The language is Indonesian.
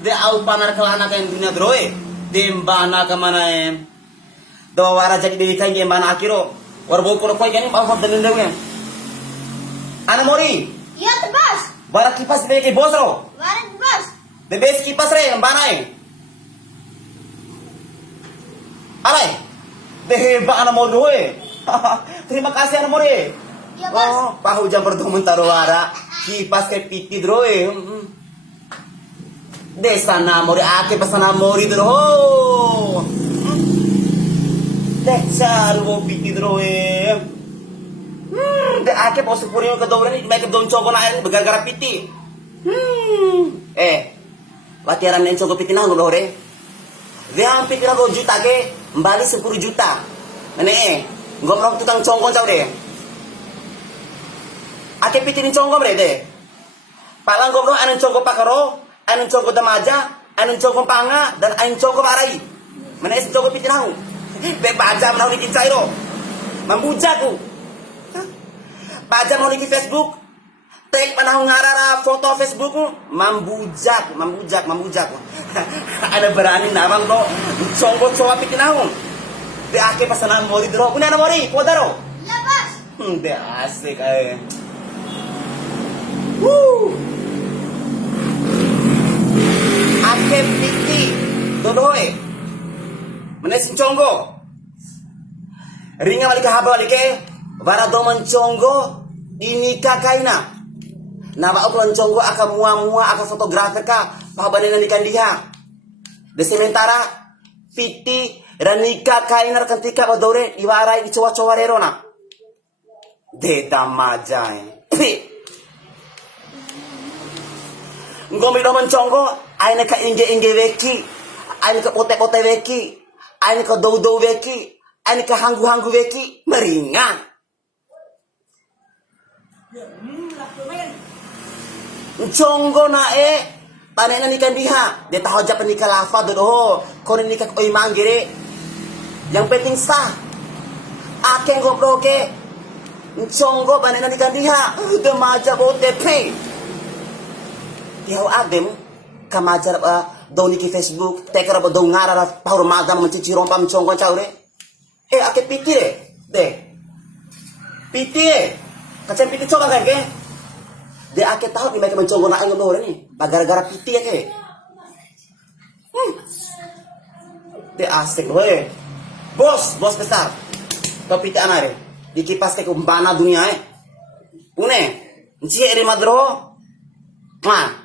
De au panar kelana kain dunia droe. De mbana kamana do wara jadi dewi kain ge mbana akiro. War bo ko koi gani ba hot den dewe. Ana mori. Iya tebas. Bara kipas de ke bosro. Barat tebas. De bes kipas re mbana Alay. De ba ana mori droe. Terima kasih ana mori. Iya bos. Oh, pahu jam berdomen wara. Kipas ke piti droe. Desa namori ake pasana mori dro. Desa lu piti droe. De ake pos purio ke dore ni make don chogo na gara piti. Latihan nen chogo piti na dore. De am piti na go juta ke mbali 10 juta. Mene ngomong tutang chongo chawre. Ake piti ni chongo bre de. Palang gomro anan chongo pakaro. Anong chogo damaja, anong chogo panga, dan anong chogo maray. Mana es chogo pitinahu. Be baja manaw ni kinsairo. Mambuja ko. Baja mo ni Facebook. Tek panahon ngarara foto Facebook ko. Mambujak. Ada berani namang no. Chogo chowa pitinahu. De ake pasanan mori dro. Kuna na mori, podaro. Labas. De asik ay. Woo! Ake piti dodoe menesin chongo ringa malika haba malike vara doman chongo ini kakaina nama oklan chongo aka mua aka fotografer ka pahabanena nikan dia de sementara piti ranika kaina kantika bodore iwarai di cowa rerona de damajai pi ngomi doman chongo aina ka inge weki, aina ka pote weki, aina ka do weki, aina ka hanggu weki, meringan. Chongo na tanena ni kandiha, de taho japan ni kalafa do, kono ni ka oi manggire. Yang penting sah. Ake ngobrol ke. Chongo banena ni kandiha, de maja bote pe. Dihaw adem kamajar daw ni ki Facebook tekara ba daw ngarara pawr madam mencuci rompam chongo chawre ake pikir piti kacang piti coba kan ke de ake tahu ni mereka menchongo na ang no ni gara-gara piti ke de asik loe bos besar to piti anare dikipas ke kumbana dunia pune nci ere madro ma